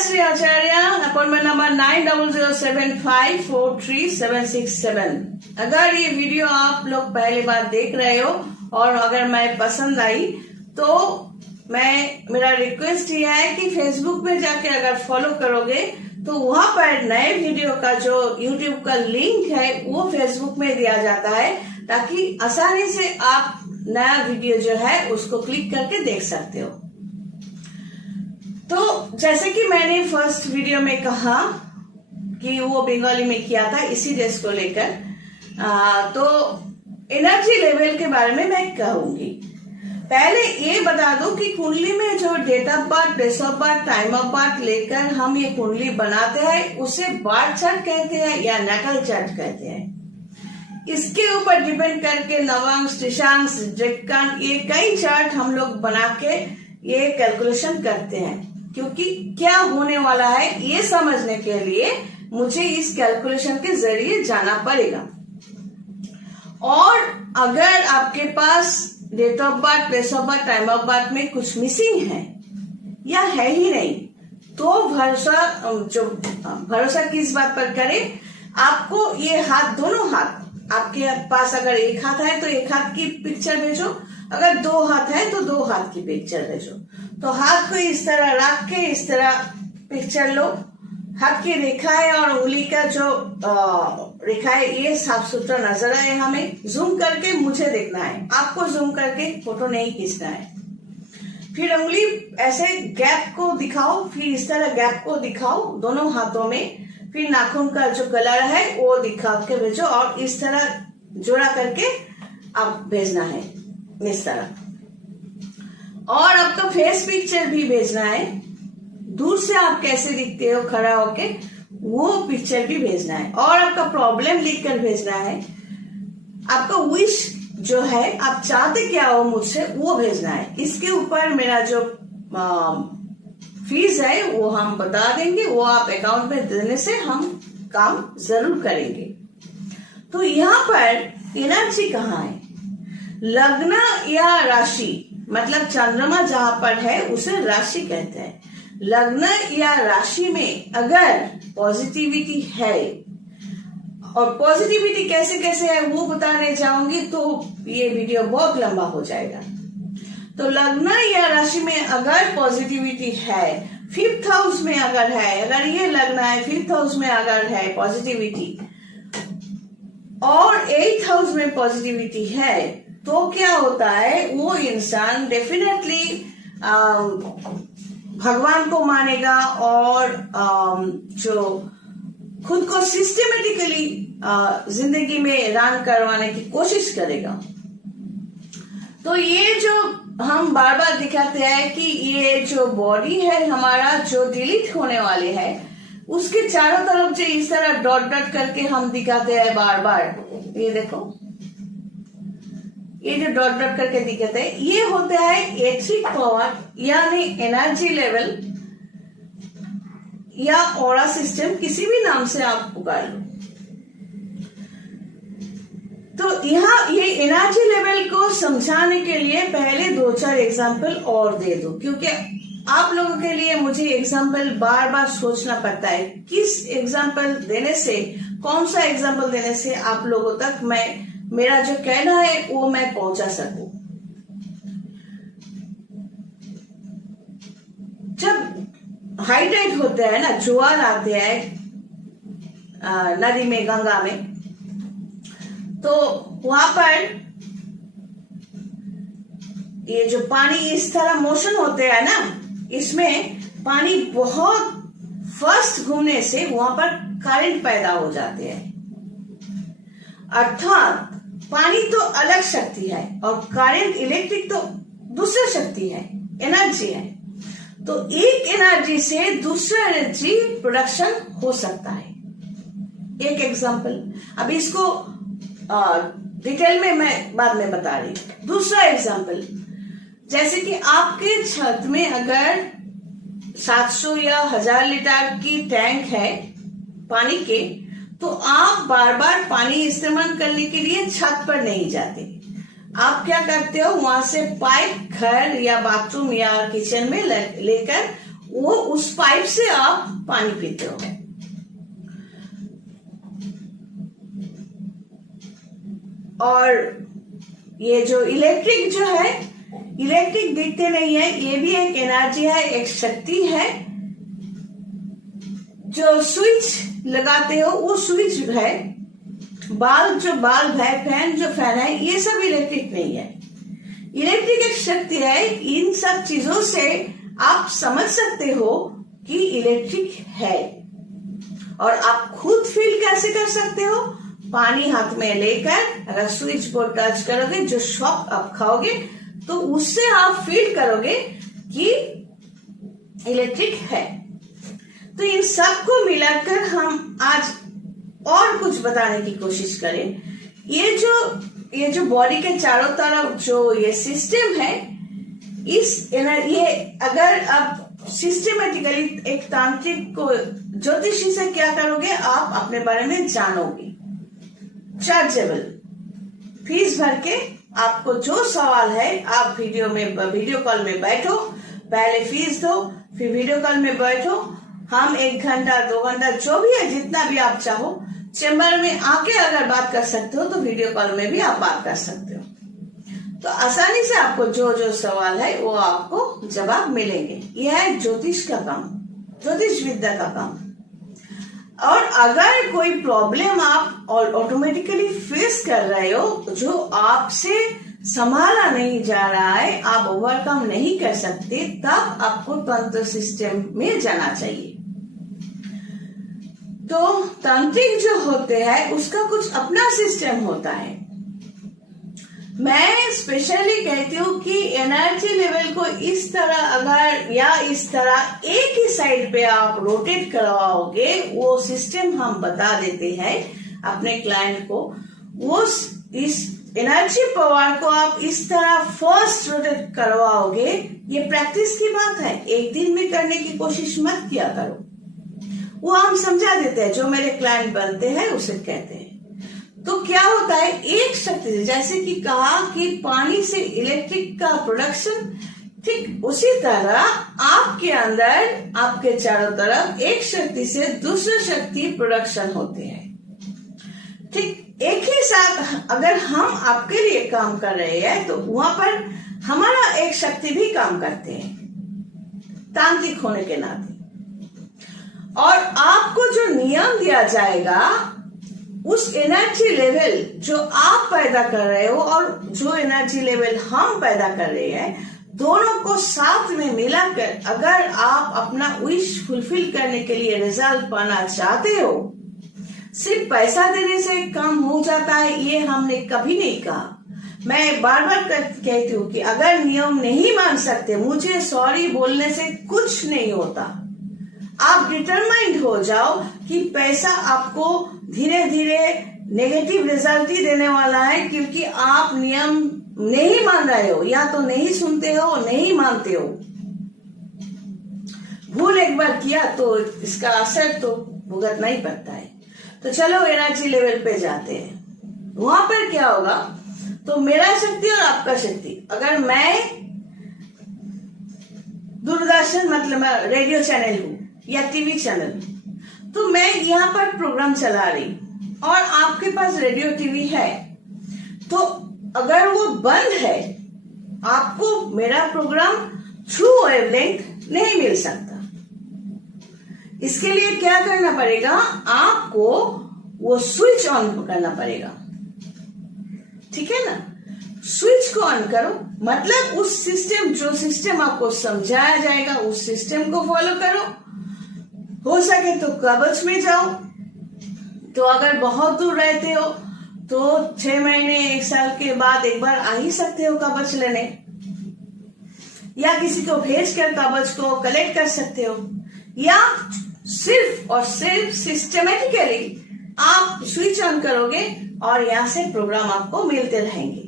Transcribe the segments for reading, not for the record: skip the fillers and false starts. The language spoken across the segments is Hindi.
श्री आचार्य, अपॉइंटमेंट नंबर 9007543767। अगर ये वीडियो आप लोग पहली बार देख रहे हो और अगर मैं पसंद आई तो मेरा रिक्वेस्ट ये है कि फेसबुक पे जाके अगर फॉलो करोगे तो वहां पर नए वीडियो का जो यूट्यूब का लिंक है वो फेसबुक में दिया जाता है, ताकि आसानी से आप नया वीडियो जो है उसको क्लिक करके देख सकते हो। तो जैसे कि मैंने फर्स्ट वीडियो में कहा कि वो बंगाली में किया था इसी ड्रेस को लेकर, तो एनर्जी लेवल के बारे में मैं कहूंगी। पहले ये बता दूं कि कुंडली में जो date of birth, place of birth, time of birth लेकर हम ये कुंडली बनाते हैं उसे बार्थ चार्ट कहते हैं या नेटल चार्ट कहते हैं। इसके ऊपर डिपेंड करके नवांश, त्रिशांश, जटकांक, ये कई चार्ट हम लोग बना के ये कैलकुलेशन करते हैं, क्योंकि क्या होने वाला है ये समझने के लिए मुझे इस कैलकुलेशन के जरिए जाना पड़ेगा। और अगर आपके पास date of birth, place of birth, time of birth में कुछ मिसिंग है या है ही नहीं, तो भरोसा किस बात पर करें? आपको ये हाथ, दोनों हाथ, आपके पास अगर एक हाथ है तो एक हाथ की पिक्चर भेजो, अगर दो हाथ है तो दो हाथ की पिक्चर भेजो। तो हाथ को इस तरह रख के इस तरह पिक्चर लो, हाथ की रेखाएं और उंगली का जो रेखाएं ये साफ सुथरा नजर आए हमें। जूम करके मुझे देखना है, आपको जूम करके फोटो नहीं खींचना है। फिर उंगली ऐसे गैप को दिखाओ, फिर इस तरह गैप को दिखाओ दोनों हाथों में, फिर नाखून का जो कलर है वो दिखा के भेजो और इस तरह जोड़ा करके आप भेजना है इस तरह। और आपका फेस पिक्चर भी भेजना है, दूर से आप कैसे दिखते हो खड़ा होके वो पिक्चर भी भेजना है। और आपका प्रॉब्लम लिखकर भेजना है, आपका विश जो है, आप चाहते क्या हो मुझसे, वो भेजना है। इसके ऊपर मेरा जो फीस है वो हम बता देंगे, वो आप अकाउंट में देने से हम काम जरूर करेंगे। तो यहाँ पर एनर्जी कहाँ है? लग्न या राशि, मतलब चंद्रमा जहां पर है उसे राशि कहते हैं। लग्न या राशि में अगर पॉजिटिविटी है, और पॉजिटिविटी कैसे कैसे है वो बताने जाऊंगी तो ये वीडियो बहुत लंबा हो जाएगा। तो लग्न या राशि में अगर पॉजिटिविटी है, 5th हाउस में अगर है, अगर ये लग्न है 5th हाउस में अगर है पॉजिटिविटी, और 8th हाउस में पॉजिटिविटी है, तो क्या होता है, वो इंसान डेफिनेटली भगवान को मानेगा और जो खुद को सिस्टमेटिकली जिंदगी में रन करवाने की कोशिश करेगा। तो ये जो हम बार बार दिखाते हैं कि ये जो बॉडी है हमारा जो डिलीट होने वाले है, उसके चारों तरफ जो इस तरह डॉट डॉट करके हम दिखाते हैं बार बार, ये देखो ये जो डॉट डॉट करके दिखाते हैं, ये होता है एथरिक पावर यानी एनर्जी लेवल या ऑरा सिस्टम, किसी भी नाम से आप पुकार लो। तो यहाँ ये एनर्जी लेवल को समझाने के लिए पहले 2-4 एग्जाम्पल और दे दो, क्योंकि आप लोगों के लिए मुझे एग्जाम्पल बार बार सोचना पड़ता है, किस एग्जाम्पल देने से, कौन सा एग्जाम्पल देने से आप लोगों तक मेरा जो कहना है वो मैं पहुंचा सकूं। जब हाई टाइड होते हैं ना, ज्वार आते हैं नदी में, गंगा में, तो वहां पर ये जो पानी इस तरह मोशन होते हैं ना, इसमें पानी बहुत फास्ट घूमने से वहां पर करंट पैदा हो जाते हैं। अर्थात पानी तो अलग शक्ति है और करंट, इलेक्ट्रिक तो दूसरा शक्ति है, एनर्जी है। तो एक एनर्जी से दूसरा एनर्जी प्रोडक्शन हो सकता है। एक एग्जांपल, अब इसको डिटेल में मैं बाद में बता रही हूं। दूसरा एग्जांपल, जैसे कि आपके छत में अगर 700 या 1000 लीटर की टैंक है पानी के, तो आप बार बार पानी इस्तेमाल करने के लिए छत पर नहीं जाते। आप क्या करते हो, वहां से पाइप घर या बाथरूम या किचन में लेकर वो उस पाइप से आप पानी पीते हो। और ये जो इलेक्ट्रिक जो है, इलेक्ट्रिक दिखते नहीं है, ये भी एक एनर्जी है, एक शक्ति है। जो स्विच लगाते हो वो स्विच है, बल्ब है, फैन जो फैन है, ये सब इलेक्ट्रिक नहीं है। इलेक्ट्रिक एक शक्ति है। इन सब चीजों से आप समझ सकते हो कि इलेक्ट्रिक है। और आप खुद फील कैसे कर सकते हो? पानी हाथ में लेकर अगर स्विच बोर्ड टच करोगे, जो शॉक आप खाओगे, तो उससे आप फील करोगे कि इलेक्ट्रिक है। तो इन सबको मिलाकर हम आज और कुछ बताने की कोशिश करें। ये जो बॉडी के चारों तरफ जो ये सिस्टम है, ये अगर आप सिस्टमेटिकली एक तांत्रिक को ज्योतिषी से क्या करोगे, आप अपने बारे में जानोगे। चार्जेबल फीस भर के आपको जो सवाल है, आप वीडियो कॉल में बैठो, पहले फीस दो, फिर वीडियो कॉल में बैठो। हम 1 घंटा 2 घंटा जो भी है, जितना भी आप चाहो, चैम्बर में आके अगर बात कर सकते हो तो वीडियो कॉल में भी आप बात कर सकते हो। तो आसानी से आपको जो जो सवाल है वो आपको जवाब मिलेंगे। यह है ज्योतिष का काम, ज्योतिष विद्या का काम। और अगर कोई प्रॉब्लम आप ऑटोमेटिकली फेस कर रहे हो, जो आपसे संभाला नहीं जा रहा है, आप ओवरकम नहीं कर सकते, तब आपको तंत्र सिस्टम में जाना चाहिए। तो तांत्रिक जो होते हैं उसका कुछ अपना सिस्टम होता है। मैं स्पेशली कहती हूँ कि एनर्जी लेवल को इस तरह इस तरह एक ही साइड पे आप रोटेट करवाओगे, वो सिस्टम हम बता देते हैं अपने क्लाइंट को। वो इस एनर्जी पावर को आप इस तरह फर्स्ट रोटेट करवाओगे, ये प्रैक्टिस की बात है। एक दिन में करने की कोशिश मत किया करो। वो हम समझा देते हैं, जो मेरे क्लाइंट बनते हैं उसे कहते हैं। तो क्या होता है, एक शक्ति से, जैसे कि कहा कि पानी से इलेक्ट्रिक का प्रोडक्शन, ठीक उसी तरह आपके अंदर, आपके चारों तरफ एक शक्ति से दूसरी शक्ति प्रोडक्शन होते हैं। ठीक एक ही साथ अगर हम आपके लिए काम कर रहे हैं, तो वहां पर हमारा एक शक्ति भी काम करते हैं, तांत्रिक होने के नाते। और आपको जो नियम दिया जाएगा, उस एनर्जी लेवल जो आप पैदा कर रहे हो और जो एनर्जी लेवल हम पैदा कर रहे हैं, दोनों को साथ में मिलाकर अगर आप अपना विश फुलफिल करने के लिए रिजल्ट पाना चाहते हो, सिर्फ पैसा देने से काम हो जाता है, ये हमने कभी नहीं कहा। मैं बार बार कहती हूँ कि अगर नियम नहीं मान सकते, मुझे सॉरी बोलने से कुछ नहीं होता। आप डिटरमाइंड हो जाओ कि पैसा आपको धीरे धीरे नेगेटिव रिजल्ट ही देने वाला है, क्योंकि आप नियम नहीं मान रहे हो, या तो नहीं सुनते हो, नहीं मानते हो। भूल एक बार किया तो इसका असर तो भुगतना ही पड़ता है। तो चलो एनर्जी लेवल पे जाते हैं। वहां पर क्या होगा, तो मेरा शक्ति और आपका शक्ति, अगर मैं दूरदर्शन मतलब रेडियो चैनल हूं या टीवी चैनल, तो मैं यहाँ पर प्रोग्राम चला रही और आपके पास रेडियो टीवी है, तो अगर वो बंद है, आपको मेरा प्रोग्राम थ्रू वेवलेंथ नहीं मिल सकता। इसके लिए क्या करना पड़ेगा, आपको वो स्विच ऑन करना पड़ेगा। ठीक है ना, स्विच को ऑन करो, मतलब उस सिस्टम, जो सिस्टम आपको समझाया जाएगा, उस सिस्टम को फॉलो करो। हो सके तो कवच में जाओ। तो अगर बहुत दूर रहते हो तो 6 महीने 1 साल के बाद एक बार आ ही सकते हो कवच लेने, या किसी को भेज कर कवच को कलेक्ट कर सकते हो, या सिर्फ और सिर्फ सिस्टमेटिकली आप स्विच ऑन करोगे और यहाँ से प्रोग्राम आपको मिलते रहेंगे।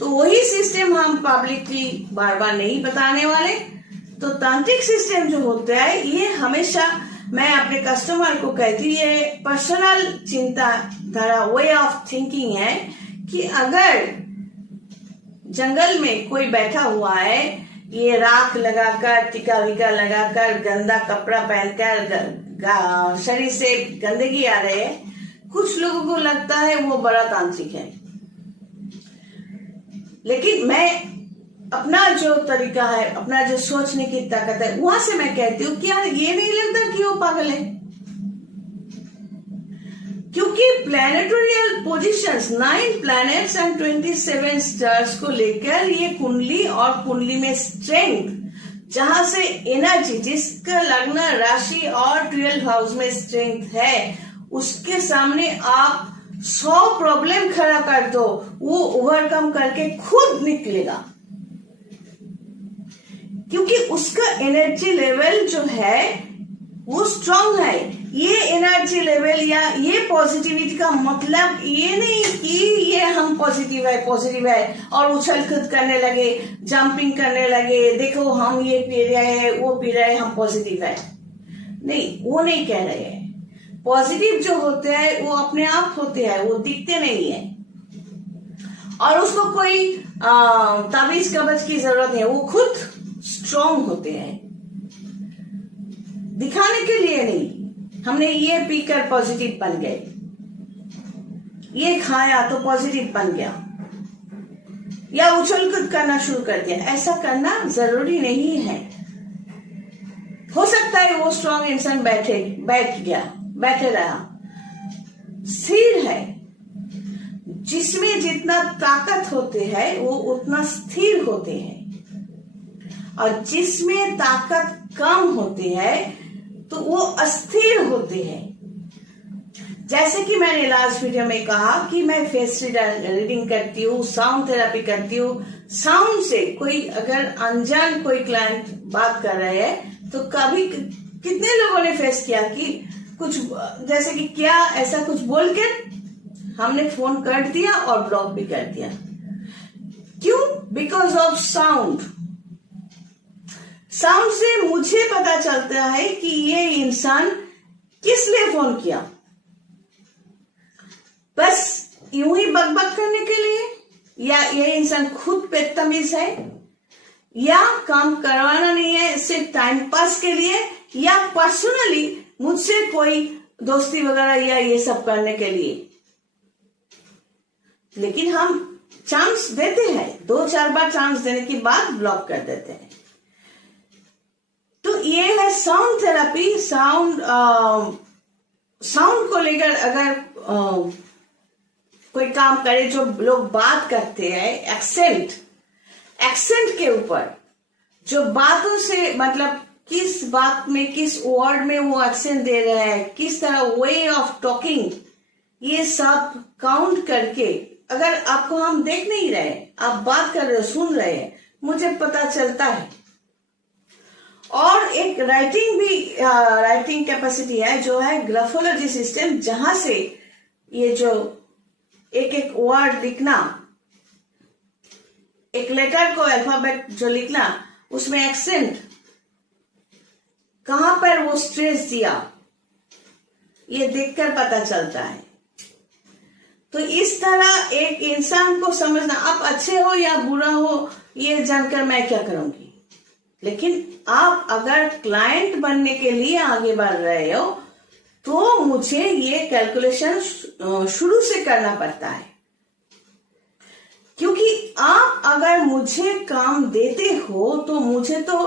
तो वही सिस्टम हम पब्लिकली बार बार नहीं बताने वाले। तो तांत्रिक सिस्टम जो होता है, ये हमेशा मैं अपने कस्टमर को कहती हूँ, ये पर्सनल चिंताधारा, वे ऑफ थिंकिंग है कि अगर जंगल में कोई बैठा हुआ है ये राख लगाकर, टीका विका लगाकर, गंदा कपड़ा पहनकर शरीर से गंदगी आ रही है, कुछ लोगों को लगता है वो बड़ा तांत्रिक है। लेकिन मैं अपना जो तरीका है, अपना जो सोचने की ताकत है, वहां से मैं कहती हूँ क्या ये नहीं लगता कि वो पागल है? क्योंकि प्लैनेटोरियल पोजीशंस 9 प्लैनेट्स एंड 27 स्टार्स को लेकर ये कुंडली, और कुंडली में स्ट्रेंथ, जहां से एनर्जी, जिसका लग्न, राशि और 12 हाउस में स्ट्रेंथ है, उसके सामने आप 100 प्रॉब्लम खड़ा कर दो, वो ओवरकम करके खुद निकलेगा। क्योंकि उसका एनर्जी लेवल जो है वो स्ट्रांग है। ये एनर्जी लेवल या ये पॉजिटिविटी का मतलब ये नहीं कि ये हम पॉजिटिव है और उछल कूद करने लगे, जंपिंग करने लगे, देखो हम ये पी रहे हैं, वो पी रहे हैं, हम पॉजिटिव है। नहीं, वो नहीं कह रहे हैं। पॉजिटिव जो होते हैं वो अपने आप होते हैं, वो दिखते नहीं है, और उसको कोई ताबीज कवच की जरूरत नहीं है, वो खुद स्ट्रांग होते हैं, दिखाने के लिए नहीं। हमने ये पीकर पॉजिटिव बन गए, ये खाया तो पॉजिटिव बन गया, या उछल कूद करना शुरू कर दिया, ऐसा करना जरूरी नहीं है। हो सकता है वो स्ट्रांग इंसान बैठे रहा, स्थिर है। जिसमें जितना ताकत होते हैं वो उतना स्थिर होते हैं, और जिसमें ताकत कम होती है तो वो अस्थिर होते हैं। जैसे कि मैंने लास्ट वीडियो में कहा कि मैं फेस रीडिंग करती हूँ, साउंड थेरेपी करती हूँ। साउंड से कोई अगर अनजान कोई क्लाइंट बात कर रहे हैं तो कभी कितने लोगों ने फेस किया कि कुछ जैसे कि क्या ऐसा कुछ बोल के हमने फोन कर दिया और ब्लॉक भी कर दिया। क्यों? Because of sound. साउंड से मुझे पता चलता है कि ये इंसान किस लिए फोन किया, बस यूं ही बकबक करने के लिए, या ये इंसान खुद बदतमीज है, या काम करवाना नहीं है, सिर्फ टाइम पास के लिए, या पर्सनली मुझसे कोई दोस्ती वगैरह या ये सब करने के लिए। लेकिन हम चांस देते हैं, 2-4 बार चांस देने के बाद ब्लॉक कर देते हैं। तो ये है साउंड थेरेपी। साउंड को लेकर अगर कोई काम करे, जो लोग बात करते हैं एक्सेंट के ऊपर, जो बातों से मतलब किस बात में, किस वर्ड में वो एक्सेंट दे रहे हैं, किस तरह वे ऑफ टॉकिंग, ये सब काउंट करके, अगर आपको हम देख नहीं रहे, आप बात कर रहे हो, सुन रहे हैं, मुझे पता चलता है। और एक राइटिंग कैपेसिटी है जो है ग्राफोलॉजी सिस्टम, जहां से ये जो एक वर्ड लिखना, एक लेटर को अल्फाबेट जो लिखना, उसमें एक्सेंट कहां पर वो स्ट्रेस दिया, ये देखकर पता चलता है। तो इस तरह एक इंसान को समझना, आप अच्छे हो या बुरा हो ये जानकर मैं क्या करूंगी, लेकिन आप अगर क्लाइंट बनने के लिए आगे बढ़ रहे हो तो मुझे ये कैलकुलेशन शुरू से करना पड़ता है। क्योंकि आप अगर मुझे काम देते हो तो मुझे तो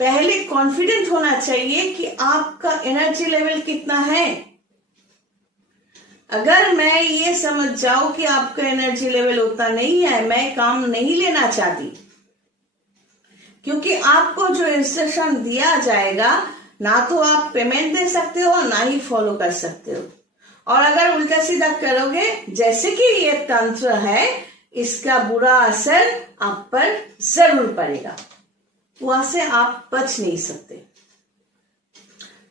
पहले कॉन्फिडेंट होना चाहिए कि आपका एनर्जी लेवल कितना है। अगर मैं ये समझ जाऊं कि आपका एनर्जी लेवल उतना नहीं है, मैं काम नहीं लेना चाहती, क्योंकि आपको जो इंस्ट्रक्शन दिया जाएगा ना तो आप पेमेंट दे सकते हो ना ही फॉलो कर सकते हो। और अगर उल्टा सीधा करोगे, जैसे कि ये तंत्र है, इसका बुरा असर आप पर जरूर पड़ेगा, वहां से आप बच नहीं सकते।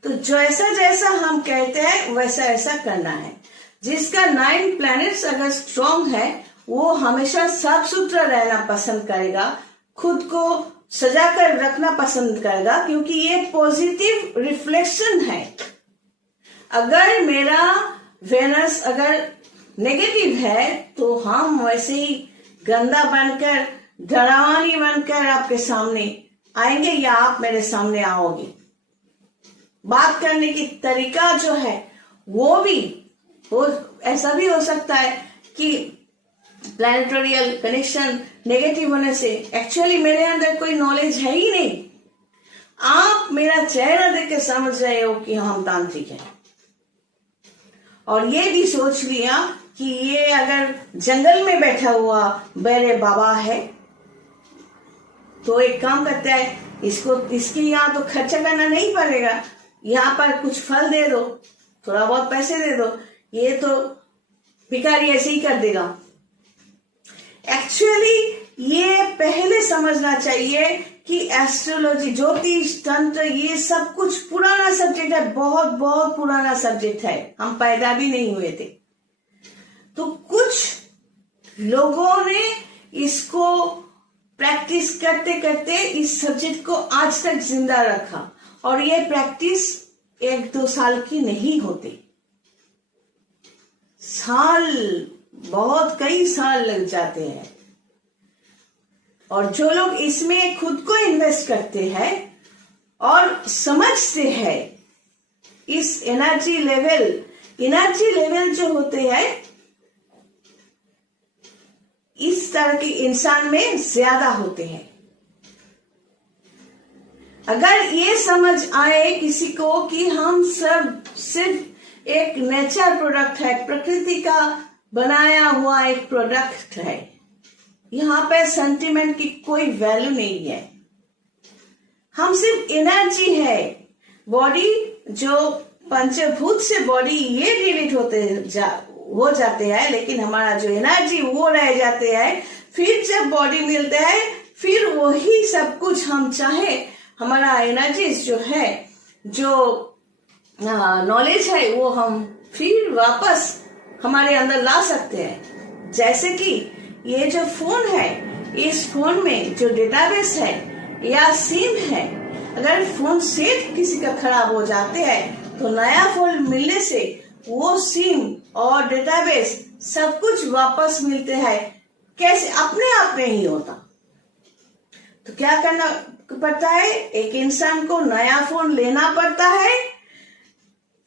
तो जैसा जैसा हम कहते हैं वैसा ऐसा करना है। जिसका 9 प्लैनेट्स अगर स्ट्रांग है वो हमेशा साफ सुथरा रहना पसंद करेगा, खुद को सजा कर रखना पसंद करेगा, क्योंकि ये पॉजिटिव रिफ्लेक्शन है। अगर मेरा वेनस अगर नेगेटिव है तो हम वैसे ही गंदा बनकर, डरावनी बनकर आपके सामने आएंगे या आप मेरे सामने आओगे। बात करने की तरीका जो है वो ऐसा भी हो सकता है कि प्लैनेटोरियल कनेक्शन नेगेटिव होने से एक्चुअली मेरे अंदर कोई नॉलेज है ही नहीं। आप मेरा चेहरा देख के समझ रहे हो कि हम तांत्रिक हैं, और ये भी सोच लिया कि ये अगर जंगल में बैठा हुआ मेरे बाबा है तो एक काम करता है, इसके यहाँ तो खर्चा करना नहीं पड़ेगा, यहाँ पर कुछ फल दे दो, थोड़ा बहुत पैसे दे दो, ये तो भिखारी ऐसे ही कर देगा। एक्चुअली ये पहले समझना चाहिए कि एस्ट्रोलॉजी, ज्योतिष, तंत्र, ये सब कुछ पुराना सब्जेक्ट है, बहुत बहुत पुराना सब्जेक्ट है, हम पैदा भी नहीं हुए थे। तो कुछ लोगों ने इसको प्रैक्टिस करते करते इस सब्जेक्ट को आज तक जिंदा रखा, और ये प्रैक्टिस 1-2 साल की नहीं होती, बहुत कई साल लग जाते हैं। और जो लोग इसमें खुद को इन्वेस्ट करते हैं और समझते हैं इस एनर्जी लेवल जो होते हैं, इस तरह के इंसान में ज्यादा होते हैं। अगर ये समझ आए किसी को कि हम सब सिर्फ एक नेचर प्रोडक्ट है, प्रकृति का बनाया हुआ एक प्रोडक्ट है, यहाँ पे सेंटिमेंट की कोई वैल्यू नहीं है, हम सिर्फ एनर्जी है। बॉडी जो पंचभूत से बॉडी ये डिलीट हो जाते हैं, लेकिन हमारा जो एनर्जी वो रह जाते हैं। फिर जब बॉडी मिलते हैं, फिर वही सब कुछ हम चाहे, हमारा एनर्जीज जो है, जो नॉलेज है, वो हम फिर वापस हमारे अंदर ला सकते हैं। जैसे कि ये जो फोन है, इस फोन में जो डेटाबेस है या सिम है, अगर फोन सेट किसी का खराब हो जाते हैं तो नया फोन मिलने से वो सिम और डेटाबेस सब कुछ वापस मिलते हैं। कैसे? अपने आप में ही होता। तो क्या करना पड़ता है? एक इंसान को नया फोन लेना पड़ता है,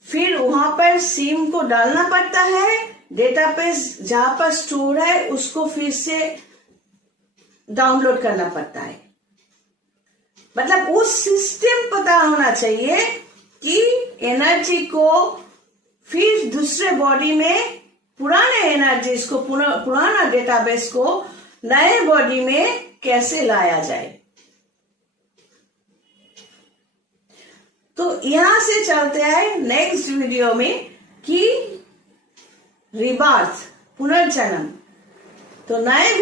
फिर वहां पर सिम को डालना पड़ता है, डेटाबेस जहां पर स्टोर है उसको फिर से डाउनलोड करना पड़ता है। मतलब उस सिस्टम पता होना चाहिए कि एनर्जी को फिर दूसरे बॉडी में, पुराने एनर्जीज को, पुराना डेटाबेस को नए बॉडी में कैसे लाया जाए। तो यहां से चलते हैं नेक्स्ट वीडियो में कि रिबर्थ, पुनर्जन्म। तो नए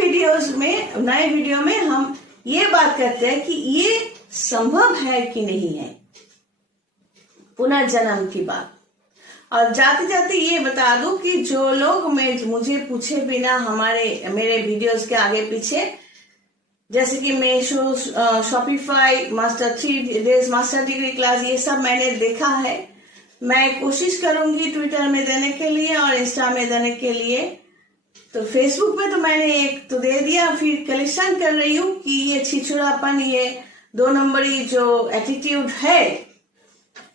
वीडियो में हम ये बात करते हैं कि ये संभव है कि नहीं है, पुनर्जन्म की बात। और जाते जाते ये बता दूं कि जो लोग मुझे पूछे बिना मेरे वीडियोस के आगे पीछे, जैसे कि Meesho, Shopify, master 3 days master degree class, ये सब मैंने देखा है। मैं कोशिश करूंगी ट्विटर में देने के लिए और इंस्टा में देने के लिए। तो फेसबुक पे तो मैंने एक तो दे दिया, फिर कलेक्शन कर रही हूँ कि ये छिछुड़ापन, ये 2 नंबरी जो एटीट्यूड है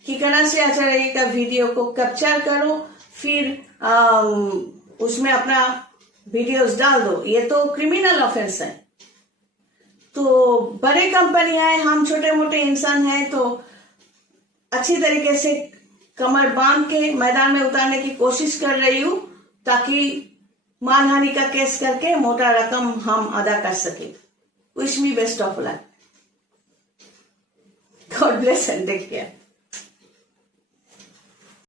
कि कना से आचार्य का वीडियो को कैप्चर करो, फिर उसमें अपना वीडियोस डाल दो, ये तो क्रिमिनल ऑफेंस है। तो बड़े कंपनी है, हम छोटे मोटे इंसान हैं, तो अच्छी तरीके से कमर बांध के मैदान में उतारने की कोशिश कर रही हूँ, ताकि मानहानि का केस करके मोटा रकम हम अदा कर सके। Wish me best of luck. God bless and take care.